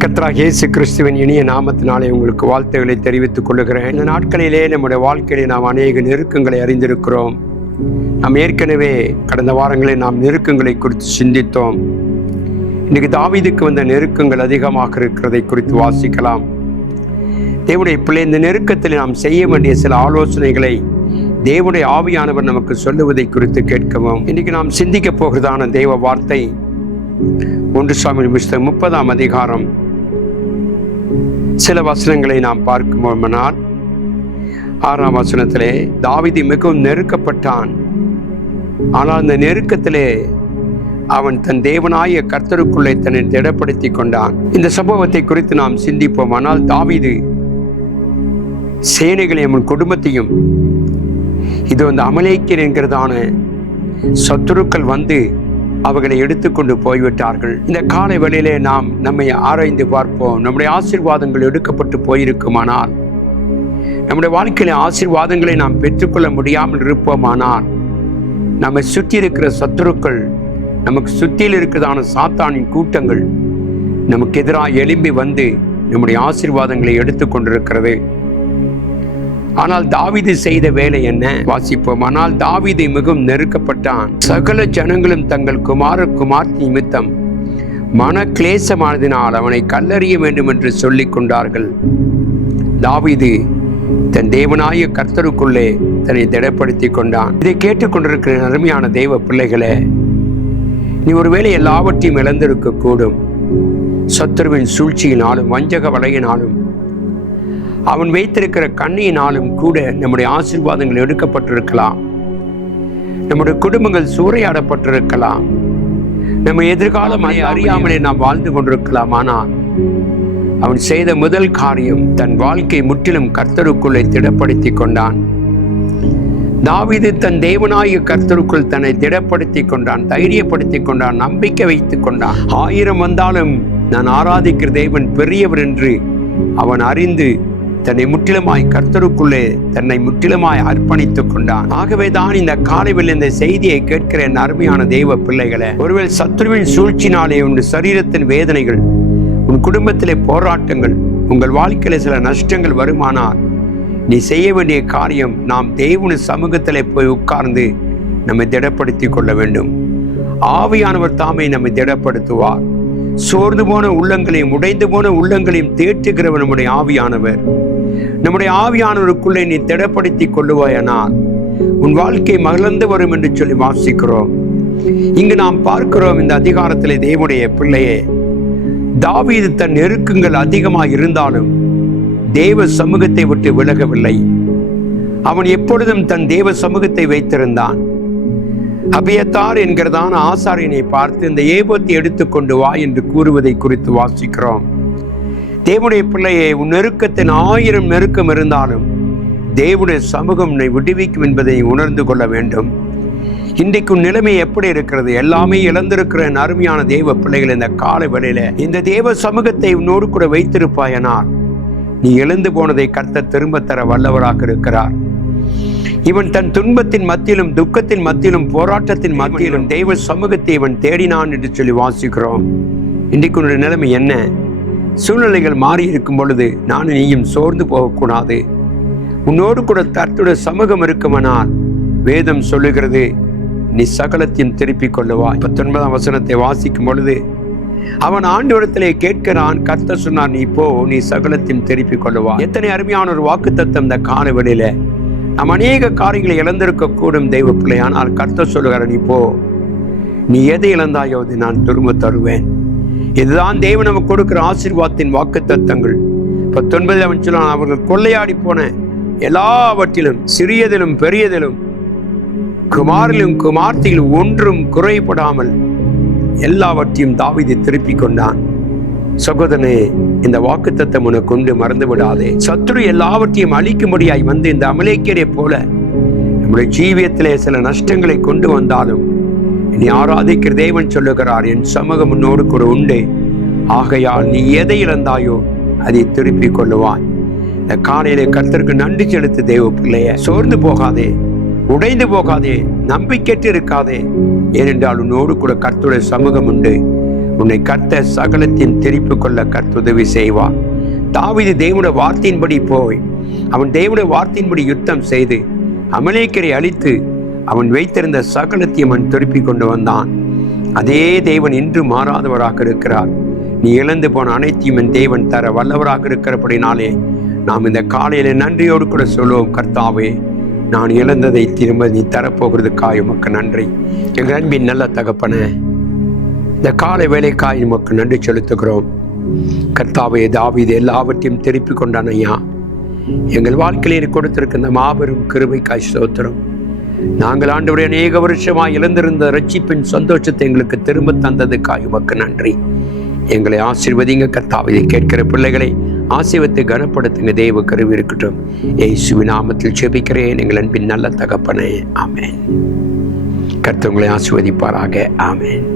கர்த்தராகிய இயேசு கிறிஸ்துவின் இனிய நாமத்தினாலே உங்களுக்கு வாழ்த்துக்களை தெரிவித்துக் கொள்கிறேன். இந்த நாட்களிலே நம்முடைய வாழ்க்கையிலே நாம் அநேக நெருக்கங்களை அறிந்திருக்கிறோம். நாம் ஏற்கனவே கடந்த வாரங்களில் நாம் நெருக்கங்களை குறித்து சிந்தித்தோம். இன்றைக்கு தாவீதுக்கு வந்த நெருக்கங்கள் அதிகமாக இருக்கிறதை குறித்து வாசிக்கலாம். தேவனுடைய பிள்ளை, இந்த நெருக்கத்தில் நாம் செய்ய வேண்டிய சில ஆலோசனைகளை தேவனுடைய ஆவியானவர் நமக்கு சொல்லுவதை குறித்து கேட்கவும். இன்றைக்கு நாம் சிந்திக்க போகிறதான தேவ வார்த்தை 1 சாமுவேல் புத்தகம் 30ஆம் அதிகாரம். சில வசனங்களை நாம் பார்க்குமானால் 6ஆம் வசனத்திலே தாவீது மிகவும் நெருக்கப்பட்டான். ஆனால் அந்த நெருக்கத்திலே அவன் தன் தேவனாய கர்த்தருக்குள்ளே தன்னை திடப்படுத்தி கொண்டான். இந்த சம்பவத்தை குறித்து நாம் சிந்திப்போம். ஆனால் தாவீது சேனைகளையும் அவன் குடும்பத்தையும், இது வந்து அமலேக்கியர் என்கிறதான சத்துருக்கள் வந்து அவர்களை எடுத்துக்கொண்டு போய்விட்டார்கள். இந்த காலை வேளையிலே நாம் நம்மை ஆராய்ந்து பார்ப்போம். நம்முடைய ஆசீர்வாதங்கள் எடுக்கப்பட்டு போயிருக்குமானால், நம்முடைய வாழ்க்கையில ஆசீர்வாதங்களை நாம் பெற்றுக்கொள்ள முடியாமல் இருப்போமானால், நம்மை சுற்றி இருக்கிற சத்துருக்கள், நமக்கு சுற்றியில் இருக்கிறதான சாத்தானின் கூட்டங்கள் நமக்கு எதிராக எழும்பி வந்து நம்முடைய ஆசீர்வாதங்களை எடுத்துக்கொண்டிருக்கிறது. ஆனால் தாவீது செய்த வேலை என்ன? வாசிப்போம். ஆனால் தாவீது மிகவும் நெருக்கப்பட்டான். சகல ஜனங்களும் தங்கள் குமார்த்தி நிமித்தம் மன கிளேசமானதினால் அவனை கல்லறிய வேண்டும் என்று சொல்லிக் கொண்டார்கள். தாவீது தன் தேவனாய கர்த்தருக்குள்ளே தன்னை திடப்படுத்தி கொண்டான். இதை கேட்டுக்கொண்டிருக்கிற அருமையான தெய்வ பிள்ளைகளே, நீ ஒருவேளை எல்லாவற்றையும் இழந்திருக்க கூடும். சத்துருவின் சூழ்ச்சியினாலும் வஞ்சக வலையினாலும் அவன் வைத்திருக்கிற கண்ணியினாலும் கூட நம்முடைய ஆசீர்வாதங்கள் எடுக்கப்பட்டிருக்கலாம். நம்முடைய குடும்பங்கள் சூறையாடப்பட்டிருக்கலாம். நம்ம எதிர்காலம் அறியாமலே நாம் வாழ்ந்து கொண்டிருக்கலாம். ஆனால் அவன் செய்த முதல் காரியம், தன் வாழ்க்கை முற்றிலும் கர்த்தருக்குள்ளே திடப்படுத்தி கொண்டான். தாவீது தன் தேவனாய கர்த்தருக்குள் தன்னை திடப்படுத்தி கொண்டான், தைரியப்படுத்தி கொண்டான், நம்பிக்கை வைத்துக் கொண்டான். 1000 வந்தாலும் நான் ஆராதிக்கிற தேவன் பெரியவர் என்று அவன் அறிந்து தன்னை முற்றிலுமாய் கர்த்தருக்குள்ளே தன்னை முற்றிலுமாய் அர்ப்பணித்துக் கொண்டான். ஆகவே தான் இந்த காலையில் இந்த செய்தியை கேட்கிற என் அருமையான தெய்வ பிள்ளைகளே, ஒருவேளை சத்துருவின் சூழ்ச்சினாலே உன் சரீரத்தின் வேதனைகள், உன் குடும்பத்திலே போராட்டங்கள், உங்கள் வாழ்க்கையில சில நஷ்டங்கள் வருமானால், நீ செய்ய வேண்டிய காரியம், நாம் தேவனுடைய சமூகத்திலே போய் உட்கார்ந்து நம்மை திடப்படுத்தி கொள்ள வேண்டும். ஆவியானவர் தாமே நம்மை திடப்படுத்துவார். சோர்ந்து போன உள்ளங்களையும் உடைந்து போன உள்ளங்களையும் தேற்றுகிறவர் நம்முடைய ஆவியானவர். நம்முடைய ஆவியானவருக்குள்ளே நீ திடப்படுத்தி கொள்ளுவாயானால் உன் வாழ்க்கை மகிழ்ந்து வரும் என்று சொல்லி வாசிக்கிறோம். இங்கு நாம் பார்க்கிறோம், இந்த அதிகாரத்திலே தேவனுடைய பிள்ளையே, தாவீது தன் நெருக்கங்கள் அதிகமாக இருந்தாலும் தேவ சமூகத்தை விட்டு விலகவில்லை. அவன் எப்பொழுதும் தன் தேவ சமூகத்தை வைத்திருந்தான். அபியத்தார் என்கிறதான ஆசாரியனை பார்த்து இந்த ஏபத்தை எடுத்துக்கொண்டு வா என்று கூறுவதை குறித்து வாசிக்கிறோம். தேவனுடைய பிள்ளையை, உன் நெருக்கத்தின் 1000 நெருக்கம் இருந்தாலும் தேவனுடைய சமூகம் உன்னை விடுவிக்கும் என்பதை உணர்ந்து கொள்ள வேண்டும். இன்றைக்கு உன் நிலைமை எப்படி இருக்கிறது? எல்லாமே இழந்திருக்கிற அருமையான தேவ பிள்ளைகள், இந்த காலை வேளையில இந்த தேவ சமூகத்தை உன்னோடு கூட வைத்திருப்பாயனால் நீ எழுந்து போனதை கர்த்தர் திரும்ப தர வல்லவராக இருக்கிறார். இவன் தன் துன்பத்தின் மத்தியிலும், துக்கத்தின் மத்தியிலும், போராட்டத்தின் மத்தியிலும் தெய்வ சமூகத்தை இவன் தேடினான் என்று சொல்லி வாசிக்கிறோம். இன்றைக்கு உன்னுடைய நிலைமை என்ன? சூழ்நிலைகள் மாறி இருக்கும் பொழுது நானும் நீயும் சோர்ந்து போகக்கூடாது. உன்னோடு கூட கர்த்தருடைய சமூகம் இருக்குமானால் வேதம் சொல்லுகிறது, நீ சகலத்தையும் திருப்பிக் கொள்ளுவாய். 19ஆம் வசனத்தை வாசிக்கும் பொழுது அவன் ஆண்டவரிடத்திலே கேட்கிறான். கர்த்தர் சொன்னார், நீ போ, நீ சகலத்தையும் திருப்பிக் கொள்ளுவாய். எத்தனை அருமையான ஒரு வாக்குத்தத்தம் இந்த கால வேளையில. நாம் அநேக காரியங்களை இழந்திருக்க கூடும் தெய்வ பிள்ளை. ஆனால் கர்த்தர் சொல்லுகிற, நீ போ, நீ எதை இழந்தாயோ அதை நான் திரும்ப தருவேன். இதுதான் தேவன் நமக்கு கொடுக்கிற ஆசீர்வாதத்தின் வாக்குத்தத்தங்கள். 19 அவன் சொன்னான், அவர்கள் கொள்ளையாடி போன எல்லாவற்றிலும், சிறியதிலும் பெரியதிலும், குமாரிலும் குமார்த்தியிலும் ஒன்றும் குறைபடாமல் எல்லாவற்றையும் தாவீது திருப்பிக் கொண்டான். சகோதரனே, இந்த வாக்குத்தத்தம் உனக்கு கொண்டு மறந்து விடாதே. சத்துரு எல்லாவற்றையும் அழிக்கும்படியாய் வந்து இந்த அமலேக்கியரை போல நம்முடைய ஜீவியத்திலே சில நஷ்டங்களை கொண்டு வந்தாலும், நீ ஆராதிக்கிற தேவன் சொல்லுகிறார், என் சமூகம் உன்னோடு கூட உண்டு. ஆகையால் நீ எதை இழந்தாயோ அதை திருப்பிக் கொள்ளுவாய். இந்த காலையிலே கர்த்தருக்கு நன்றி செலுத்து தேவ பிள்ளைய. சோர்ந்து போகாதே, உடைந்து போகாதே, நம்பிக்கையற்று இருக்காதே. ஏனென்றால் உன்னோடு கூட கர்த்தருடைய சமூகம் உண்டு. உன்னை கர்த்தர் சகலத்தையும் திருப்பிக் கொள்ள கர்த்தர் உதவி செய்வார். தாவீது தேவனுடைய வார்த்தையின்படி போய் அவன் தேவனுடைய வார்த்தையின்படி யுத்தம் செய்து அமலேக்கரை அழித்து அவன் வைத்திருந்த சகலத்தையும் அவன் திருப்பிக் கொண்டு வந்தான். அதே தேவன் இன்று மாறாதவராக இருக்கிறார். நீ இழந்து போன அனைத்தையும் என் தேவன் தர வல்லவராக இருக்கிறபடினாலே நாம் இந்த காலையில நன்றியோடு கூட சொல்லுவோம், கர்த்தாவே, நான் இழந்ததை திரும்ப நீ தரப்போகிறதுக்காய் உமக்கு நன்றி. எங்கள் அன்பின் நல்ல தகப்பனே, இந்த காலை வேலைக்காய் உமக்கு நன்றி செலுத்துகிறோம். கர்த்தாவே, தாவீது எல்லாவற்றையும் திருப்பி கொண்டான் ஐயா. எங்கள் வாழ்க்கையில் கொடுத்திருக்க இந்த மாபெரும் கிருபைக்காய் ஸ்தோத்திரம். நாங்கள் ஆண்டவரே அநேக வருஷமாக இழந்திருந்த ரட்சிப்பின் சந்தோஷத்தை எங்களுக்கு திரும்ப தந்ததுக்காய் உமக்கு நன்றி. எங்களை ஆசீர்வதிங்க கர்த்தாவே. இதை கேட்கிற பிள்ளைகளை ஆசீர்வதித்து கனப்படுத்துங்க. தேவ கருவி இருக்கட்டும். இயேசுவின் நாமத்தில் ஜெபிக்கிறேன் எங்கள் அன்பின் நல்ல தகப்பனே, ஆமென். கர்த்தர் உங்களை ஆசீர்வதிப்பாராக. ஆமென்.